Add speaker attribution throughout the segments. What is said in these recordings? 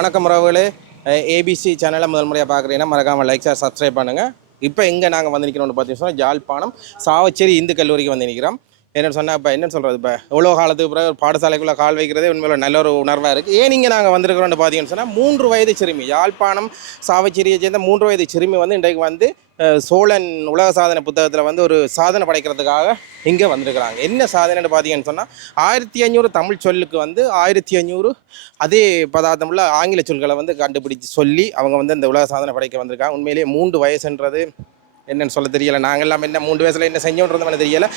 Speaker 1: வணக்கம் உறவுகளே. ஏபிசி சேனலை முதல் முறையாக பார்க்குறீங்கன்னா மறக்காமல் லைக் சார் சப்ஸ்கிரைப் பண்ணுங்கள் இப்போ எங்கே நாங்கள் வந்து நிற்கிறோம்னு பார்த்தீங்கன்னா ஜாழ்ப்பாணம் சாவச்சேரி இந்து கல்லூரிக்கு வந்து நிற்கிறோம் என்ன சொன்னால் இப்போ என்ன சொல்கிறது இப்போ எவ்வளோ காலத்துக்கு பிறகு ஒரு பாடசாலைக்குள்ளே கால் வைக்கிறதே உண்மையில நல்ல ஒரு உணர்வாக இருக்குது ஏன் இங்கே நாங்கள் வந்திருக்கிறோம்னு பார்த்தீங்கன்னு சொன்னால் மூன்று வயது சிறுமி யாழ்ப்பாணம் சாவச்சேரியை சேர்ந்த மூன்று வயது சிறுமி வந்து இன்றைக்கு வந்து சோழன் உலக சாதனை புத்தகத்தில் வந்து ஒரு சாதனை படைக்கிறதுக்காக இங்கே வந்திருக்கிறாங்க. என்ன சாதனைன்னு பார்த்தீங்கன்னு சொன்னால் ஆயிரத்தி ஐநூறு தமிழ் சொல்லுக்கு வந்து ஆயிரத்தி ஐநூறு அதே பதார்த்தம் உள்ள ஆங்கில சொல்களை வந்து கண்டுபிடிச்சு சொல்லி அவங்க வந்து இந்த உலக சாதனை படைக்க வந்திருக்காங்க. உண்மையிலேயே மூன்று வயசுன்றது என்னன்னு சொல்ல தெரியலை. நாங்கள் என்ன மூன்று வயசில் என்ன செஞ்சோன்றது தெரியலை.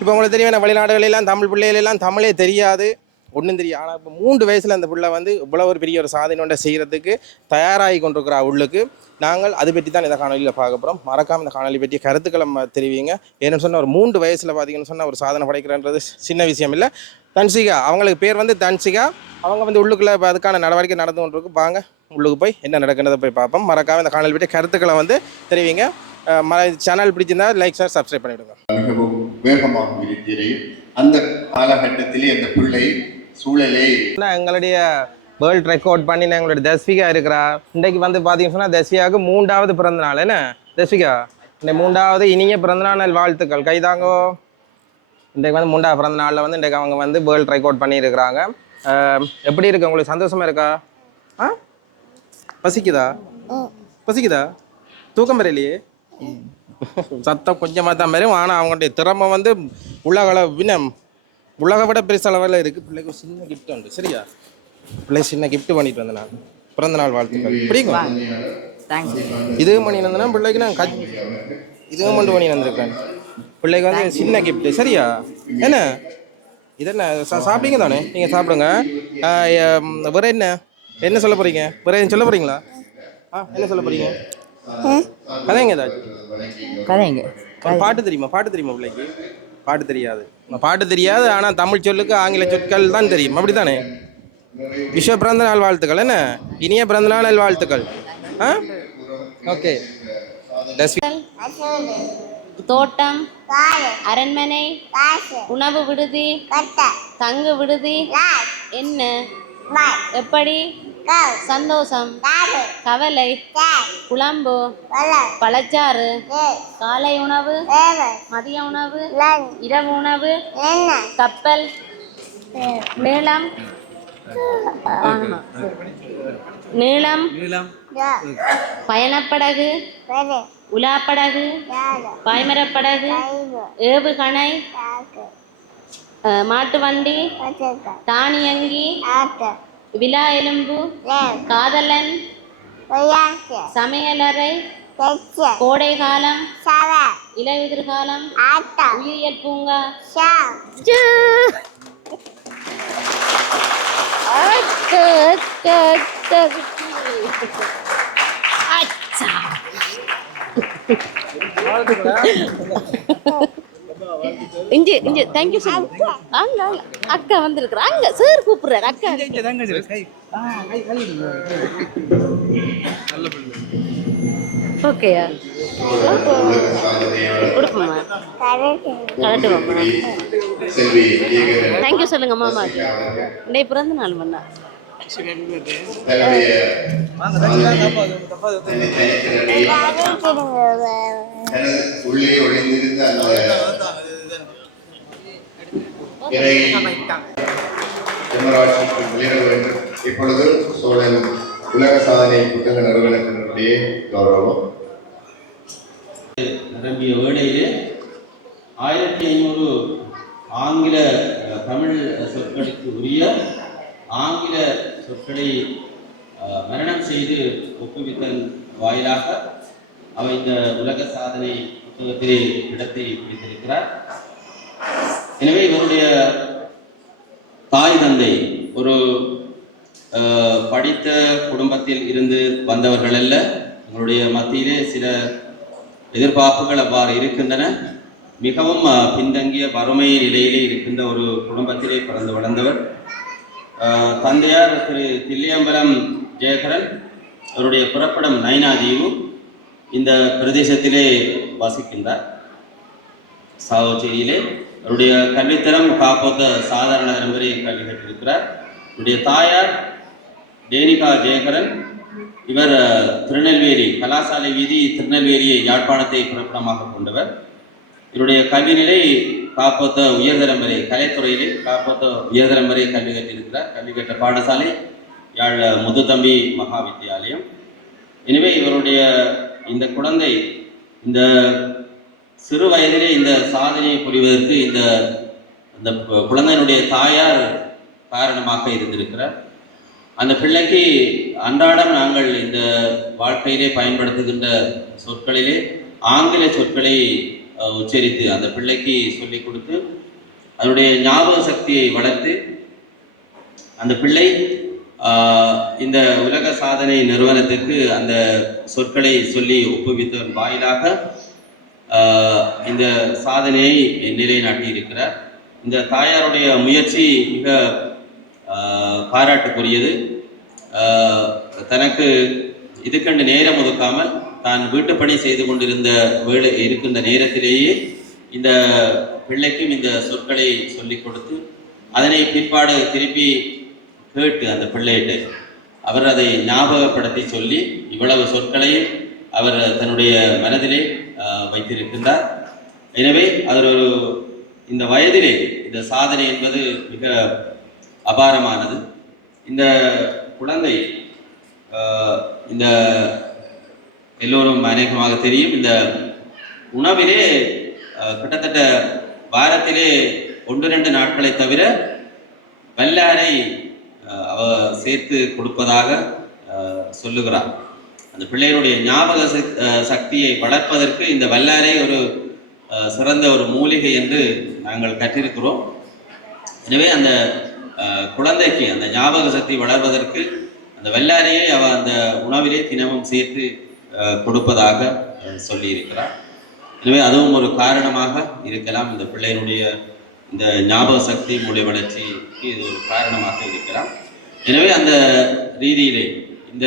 Speaker 1: இப்போ உங்களுக்கு தெரியும் என்ன வெளிநாடுகளெல்லாம் தமிழ் பிள்ளைகளெல்லாம் தமிழே தெரியாது. ஒன்றும் தெரியும் ஆனால் இப்போ மூன்று வயசில் அந்த பிள்ளை வந்து இவ்வளோ ஒரு பெரிய ஒரு சாதனை ஒன்றை செய்கிறதுக்கு தயாராகி கொண்டிருக்கிற உள்ளுக்கு. நாங்கள் அது பற்றி தான் இந்த காணொலியில் பார்க்க போகிறோம் மறக்காமல் இந்த காணொலி பற்றிய கருத்துக்களை ம- தெரிவிங்க. ஏன்னு சொன்னால் ஒரு மூன்று வயசில் பார்த்தீங்கன்னு சொன்னால் ஒரு சாதனை படைக்கிறன்றது சின்ன விஷயம் இல்லை. தன்சிகா அவங்களுக்கு பேர் வந்து தன்சிகா. அவங்க வந்து உள்ளுக்குள்ளே அதுக்கான நடவடிக்கை நடந்து கொண்டிருக்கு. வாங்க உள்ளுக்கு போய் என்ன நடக்குன்றதை போய் பார்ப்போம். மறக்காம இந்த காணொலி பற்றிய கருத்துக்களை வந்து தெரிவிங்க. சேனல் பிடிச்சிருந்தா லைக் ஷேர் சப்ஸ்கிரைப் பண்ணிவிடுங்க
Speaker 2: மிகவும் வேகமாக இருக்கிறேன் அந்த காலகட்டத்திலே அந்த பிள்ளை சூழலை
Speaker 1: எங்களுடைய வேர்ல்ட் ரெக்கார்ட் பண்ணி எங்களுடைய தஸ்விகா இருக்கிறா? இன்றைக்கு வந்து பார்த்தீங்கன்னு சொன்னால் தஸ்விகாவுக்கு மூன்றாவது பிறந்த நாள். என்ன? தஸ்விகா இந்த மூன்றாவது இனிய பிறந்தநாள் வாழ்த்துக்கள். கைதாங்கோ இன்றைக்கு வந்து மூன்றாவது பிறந்த நாளில் வந்து இன்றைக்கு அவங்க வந்து வேர்ல்ட் ரெக்கார்ட் பண்ணியிருக்கிறாங்க எப்படி இருக்கு? உங்களுக்கு சந்தோஷமா இருக்கா? ஆ? பசிக்குதா? பசிக்குதா? தூக்கம் வரையிலையே சத்தம் கொஞ்சமாக தான் வரும். ஆனால் அவங்களுடைய திறமை வந்து உலகள வினம் உலக விட பெருசு அளவில் இருக்குது பிள்ளைக்கு ஒரு சின்ன கிஃப்ட் உண்டு. சரியா? பிள்ளை சின்ன gift பண்ணிட்டு வந்தேன் நான். பிறந்த நாள் வாழ்த்துக்கள். பிடிக்கும் இது மணி வந்தனா பிள்ளைக்கு நான் கத் இதுவும் கொண்டு பண்ணி வந்திருக்கேன் பிள்ளைக்கு வந்து சின்ன gift. சரியா? என்ன? இது என்ன சாப்பிட்டீங்க தானே? நீங்கள் சாப்பிடுங்க. வேற என்ன? என்ன சொல்ல போறீங்க? வேற என்ன சொல்ல போறீங்களா? ஆ என்ன சொல்ல போறீங்க? கதைங்க ஏதாச்சும்
Speaker 3: கதைங்க.
Speaker 1: பாட்டு தெரியுமா? பாட்டு தெரியுமா பிள்ளைக்கு? பாட்டு தெரியாது. பாட்டு தெரியாது ஆனால் தமிழ் சொல்லுக்கு ஆங்கில சொற்கள் தான் தெரியும். அப்படி தானே விஸ்வ பிறந்த நாள் வாழ்த்துக்கள். என்ன? இனிய பிறந்த நாள் நல் வாழ்த்துக்கள். ஆ? ஓகே.
Speaker 4: தோட்டம் அரண்மனை உணவு விடுதி தங்கு விடுதி என்ன? எப்படி? சந்தோஷம் கவலை குழம்பு பழச்சாறு காலை உணவு மதிய உணவு இரவு உணவு கப்பல் மேளம். நீளம் பயணப்படகு உலாப்படகு பாய்மரப்படகு ஏவுகணை மாட்டு வண்டி தானியங்கி விழா எலும்பு காதலன் சமையலறை கோடை காலம் இலையுதிர் காலம் உயிரியல் பூங்கா. அச்சா. இஞ்சி இஞ்சி தேங்க்யூ சார் அங்க அக்கா வந்திருக்கிறா. அங்க சார் கூப்பிடுறாரு அக்கா. ஓகேயா கொடுப்போம்மா கலட்டுவோம்மா தேங்க்யூ சொல்லுங்க மாமா. இன்னைக்கு பிறந்த நாள் பண்ணா
Speaker 2: உள்ளே ஒளிந்திருந்த அந்த இறை வெளியிட வேண்டும். இப்பொழுது சோழன் உலக சாதனை புத்தக நிறுவனத்தினுடைய கௌரவம்.
Speaker 5: நிரம்பிய வேளையிலே ஆயிரத்தி ஐநூறு ஆங்கில தமிழ் சொற்களுக்கு உரிய ஆங்கில சொற்களை அஹ், மரணம் செய்து ஒப்புவித்தல் வாயிலாக அவர் இந்த உலக சாதனை புத்தகத்திலே இடத்தை பிடித்திருக்கிறார். எனவே இவருடைய தாய் தந்தை ஒரு படித்த குடும்பத்தில் இருந்து வந்தவர்கள் அல்ல. உங்களுடைய மத்தியிலே சில எதிர்பார்ப்புகள் அவ்வாறு இருக்கின்றன. மிகவும் பின்தங்கிய வறுமை நிலையிலே இருக்கின்ற ஒரு குடும்பத்திலே பிறந்து வளர்ந்தவர். தந்தையார் திரு தில்லியம்பலம் ஜெயகரன் அவருடைய புறப்படம் நயனாதீவு இந்த பிரதேசத்திலே வசிக்கின்றார். சாவோச்சேரியிலே அவருடைய கல்வித்தரம் காப்போத்த சாதாரண தரம் வரை கல்வி கற்றிருக்கிறார் அவருடைய தாயார் டேனிகா ஜெயகரன் இவர் திருநெல்வேலி கலாசாலை வீதி திருநெல்வேலியை யாழ்ப்பாணத்தை பிறப்பிடமாக கொண்டவர். இவருடைய கல்வி நிலை காப்போத்த உயர்தரம் வரை கலைத்துறையிலே காப்போத்த உயர்தரம் வரை கல்வி கற்றிருக்கிறார் கல்வி கற்ற பாடசாலை யாழ் முதுதம்பி மகா வித்தியாலயம் எனவே இவருடைய இந்த குழந்தை இந்த சிறு வயதிலே இந்த சாதனையை புரிவதற்கு இந்த அந்த குழந்தையினுடைய தாயார் காரணமாக இருந்திருக்கிறார். அந்த பிள்ளைக்கு அன்றாடம் நாங்கள் இந்த வாழ்க்கையிலே பயன்படுத்துகின்ற சொற்களிலே ஆங்கில சொற்களை உச்சரித்து அந்த பிள்ளைக்கு சொல்லிக் கொடுத்து அதனுடைய ஞாபக சக்தியை வளர்த்து அந்த பிள்ளை இந்த உலக சாதனை நிறுவனத்திற்கு அந்த சொற்களை சொல்லி ஒப்புவித்ததன் வாயிலாக இந்த சாதனையை நிலைநாட்டி இருக்கிறார் இந்த தாயாருடைய முயற்சி மிக பாராட்டுக்குரியது. தனக்கு இதுக்கண்டு நேரம் ஒதுக்காமல் தான் வீட்டுப்பணி செய்து கொண்டிருந்த வேலை இருக்கின்ற நேரத்திலேயே இந்த பிள்ளைக்கும் இந்த சொற்களை சொல்லிக் கொடுத்து அதனை பிற்பாடு திருப்பி கேட்டு அந்த பிள்ளையிட்டு அவர் அதை ஞாபகப்படுத்தி சொல்லி இவ்வளவு சொற்களையும் அவர் தன்னுடைய மனதிலே வைத்திருக்கின்றார். எனவே அவர் ஒரு இந்த வயதிலே இந்த சாதனை என்பது மிக அபாரமானது. இந்த குழந்தை இந்த எல்லோரும் அநேகமாக தெரியும் இந்த உணவிலே கிட்டத்தட்ட வாரத்திலே ஒன்று ரெண்டு நாட்களை தவிர வல்லாரை அவ சேர்த்து கொடுப்பதாக சொல்லுகிறார். அந்த பிள்ளைகளுடைய ஞாபக சக்தியை வளர்ப்பதற்கு இந்த வல்லாரை ஒரு சிறந்த ஒரு மூலிகை என்று நாங்கள் கற்றிருக்கிறோம். எனவே அந்த குழந்தைக்கு அந்த ஞாபக சக்தி வளர்வதற்கு அந்த வெள்ளாரையை அவ அந்த உணவிலே தினமும் சேர்த்து கொடுப்பதாக சொல்லியிருக்கிறார் எனவே அதுவும் ஒரு காரணமாக இருக்கலாம். இந்த பிள்ளையினுடைய இந்த ஞாபக சக்தி மூளை வளர்ச்சிக்கு இது ஒரு காரணமாக இருக்கலாம். எனவே அந்த ரீதியிலே இந்த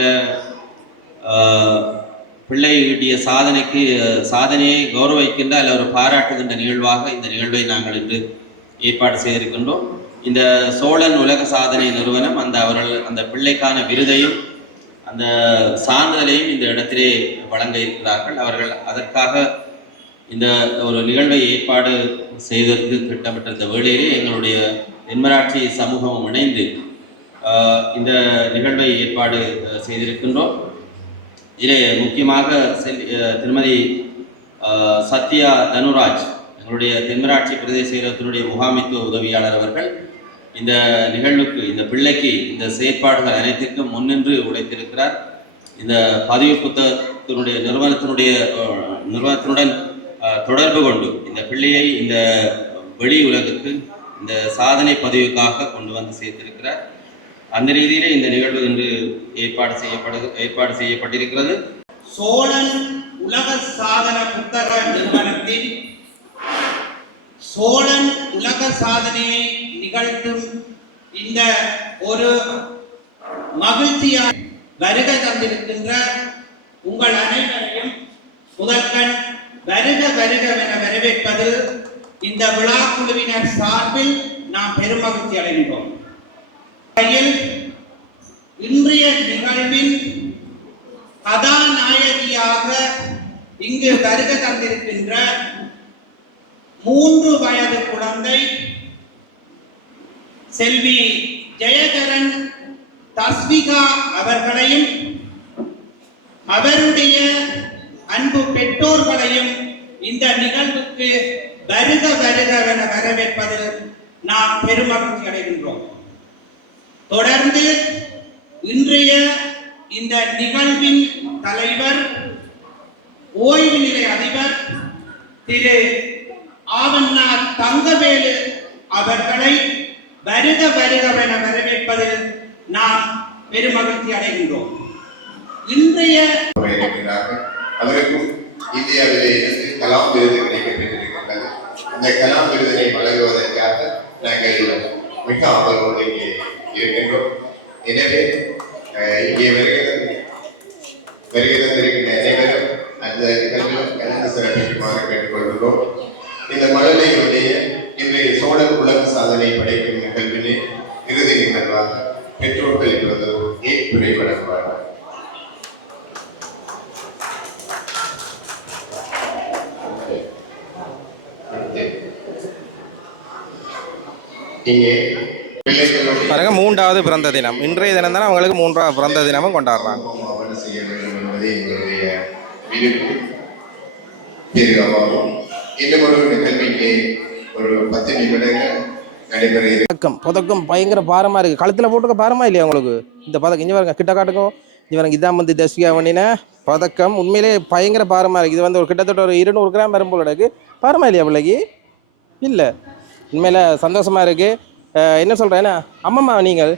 Speaker 5: பிள்ளையுடைய சாதனைக்கு சாதனையை கௌரவிக்கின்ற அல்ல ஒரு பாராட்டுகின்ற நிகழ்வாக இந்த நிகழ்வை நாங்கள் இன்று ஏற்பாடு செய்திருக்கின்றோம். இந்த சோழன் உலக சாதனை நிறுவனம் அந்த அவர்கள் அந்த பிள்ளைக்கான விருதையும் அந்த சான்றிதழையும் இந்த இடத்திலே வழங்க இருக்கிறார்கள். அவர்கள் அதற்காக இந்த ஒரு நிகழ்வை ஏற்பாடு செய்வதற்கு திட்டமிட்டிருந்த வேளையிலே எங்களுடைய தென்மராட்சி சமூகம் இணைந்து இந்த நிகழ்வை ஏற்பாடு செய்திருக்கின்றோம். இதிலே முக்கியமாக செல் திருமதி சத்யா தனுராஜ் எங்களுடைய தென்மராட்சி பிரதேச செயலகத்தினுடைய முகாமித்துவ உதவியாளர் அவர்கள் இந்த நிகழ்வுக்கு இந்த பிள்ளைக்கு இந்த செயற்பாடுகள் அனைத்திற்கும் முன்னின்று உழைத்திருக்கிறார் இந்த பதிவு புத்தகத்தினுடைய நிறுவனத்தினுடைய நிறுவனத்தினுடன் தொடர்பு கொண்டு இந்த பிள்ளையை இந்த வெளி உலகுக்கு இந்த சாதனை பதிவுக்காக கொண்டு வந்து சேர்த்திருக்கிறார். அந்த ரீதியிலே இந்த நிகழ்வு இன்று ஏற்பாடு செய்யப்படு ஏற்பாடு செய்யப்பட்டிருக்கிறது.
Speaker 6: சோழன் உலக சாதன புத்தக நிறுவனத்தின் சோழன் உலக சாதனையை நிகழ்த்தும் இந்த ஒரு மகிழ்ச்சியான வருகை தந்திருக்கின்ற உங்கள் அனைவரையும் முதற்கண் வருக வருக என வரவேற்பது இந்த விழா குழுவினர் சார்பில் நாம் பெருமகிழ்ச்சி அடைகின்றோம். இன்றைய நிகழ்வின் கதாநாயகியாக இங்கு கருத தந்திருக்கின்ற மூன்று வயது குழந்தை செல்வி ஜெயகரன் தஸ்விகா அவர்களையும் அவருடைய அன்பு பெற்றோர்களையும் இந்த நிகழ்வுக்கு வருக வருக என வரவேற்பதில் நாம் பெருமகிழ்ச்சி அடைகின்றோம். தொடர்ந்து இன்றைய இந்த நிகழ்வின் தலைவர் ஓய்வு நிலை அதிபர் திரு ஆவண்ணா தங்கவேலு அவர்களை வருக வருகவென வரவேற்பதில் நாம் பெருமகிழ்ச்சி அடைகின்றோம். இன்றைய
Speaker 2: இருக்கிறார்கள் அவருக்கும் இந்தியாவிலே கலாம் விருது கிடைக்கப்பட்டிருக்கின்றது அந்த கலாம் விருதினை வழங்குவதற்காக நாங்கள் மிக அவர்களுடைய இருக்கின்றோம் எனவே இங்கே வருகிறது வருகிறதற்கின்ற அனைவரும் அந்த நிகழ்வில் கலந்து சிறப்பிக்குமாறு கேட்டுக்கொள்கிறோம் இந்த மழலையுடைய இன்றைய சோழர் உலக சாதனை படைக்கும் நிகழ்விலே இறுதி நிகழ்வாக பெற்றோர்களுக்கு வந்து ஏற்புரை இங்கே பிள்ளைகள்
Speaker 1: பாருங்க மூன்றாவது பிறந்த தினம். இன்றைய தினம் தானே அவங்களுக்கு மூன்றாவது பிறந்த தினமும் கொண்டாடுறாங்க. பதக்கம் பதக்கம் பயங்கர பாரமாக இருக்குது கழுத்தில் போட்டுக்க பாரமா இல்லையா உங்களுக்கு? இந்த பதக்கம். இங்கே பாருங்க கிட்ட காட்டுக்கும் இங்கே பாருங்க இதான் வந்து தஸ்வியா பண்ணின பதக்கம் உண்மையிலே பயங்கர பாரமாக இருக்குது இது வந்து ஒரு கிட்டத்தட்ட ஒரு இருநூறு கிராம் வரும் போல இருக்கு. பாரமா இல்லையா பிள்ளைக்கு இல்லை. உண்மையில் சந்தோஷமாக இருக்குது என்ன சொல்கிறேன்னா அம்மம்மா நீங்கள்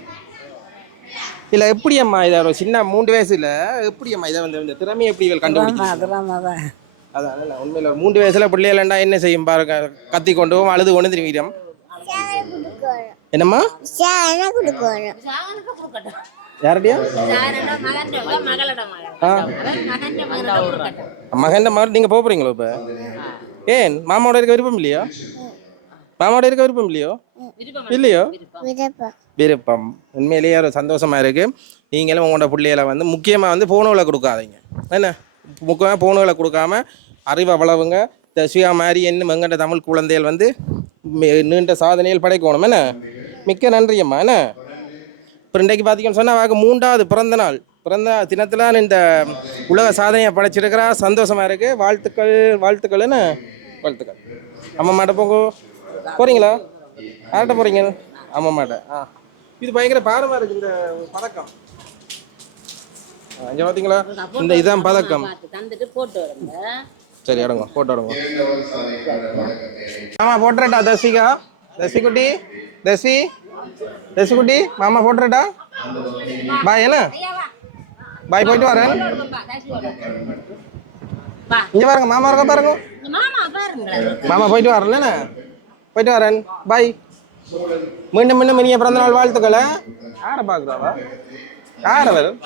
Speaker 1: இல்லை எப்படி அம்மா இதை ஒரு சின்ன மூன்று வயசுல எப்படி அம்மா இதை வந்து இந்த திறமையை எப்படி இவள் கண்டுபிடிச்சு அதான் உண்மையில் மூன்று வயசுல பிள்ளைகளண்டா என்ன செய்யும் பாருங்க கத்தி கொண்டு போகும், அழுது கொண்டு திரும்பிடும் என்னம்மா யாரடியா
Speaker 4: மகன்
Speaker 1: மாதிரி நீங்கள் போக போகிறீங்களோ இப்போ ஏன் மாமாவோட இருக்க விருப்பம் இல்லையோ மாமாவோட இருக்க விருப்பம் இல்லையோ? இல்லையோ? விருப்பம். உண்மையிலேயே ஒரு சந்தோஷமா இருக்கு. நீங்களும் உங்களோட பிள்ளைகளை வந்து முக்கியமாக வந்து போனுகளை கொடுக்காதீங்க. என்ன? முக்கியமாக போனுகளை கொடுக்காம அறிவு அவ்வளவுங்க தஸ்வியா மாதிரி என்ன எங்கள்ட தமிழ் குழந்தைகள் வந்து நீண்ட சாதனைகள் படைக்கணும். என்ன? மிக்க நன்றி அம்மா என்ன? இப்போ இன்றைக்கு பார்த்தீங்கன்னு சொன்னால் அவருக்கு மூன்றாவது பிறந்த நாள். பிறந்த தினத்தில் இந்த உலக சாதனையை படைச்சிருக்கிறா. சந்தோஷமா இருக்கு. வாழ்த்துக்கள் வாழ்த்துக்கள். என்ன? வாழ்த்துக்கள். அம்மா மாட்ட போங்க போறீங்களா? யார்கிட்ட போறீங்க? அம்மா மாட்ட. ஆ. இது பயங்கர பாரமா இருக்கு இந்த பதக்கம். ஆ, இங்க பார்த்தீங்களா இந்த இதான் பதக்கம்.
Speaker 4: தந்துட்டு போட்டு வருங்க
Speaker 1: சரி இடங்க போட்டோ
Speaker 2: பதக்கத்தை
Speaker 1: மாமா போட்டுறட்டா தசிகா தசி குட்டி தசி தசி குட்டி மாமா போட்டுறட்டா பாய் என்ன? பாய் போயிட்டு வரேன். இங்க பாருங்க மாமா இருக்க
Speaker 4: பாருங்க.
Speaker 1: மாமா போயிட்டு வரேன் போயிட்டு வரேன் பாய் மீண்டும் மீண்டும் இனிய பிறந்த நாள் வாழ்த்துக்களை. யாரை பார்க்குறாவா? யாரை வரும்?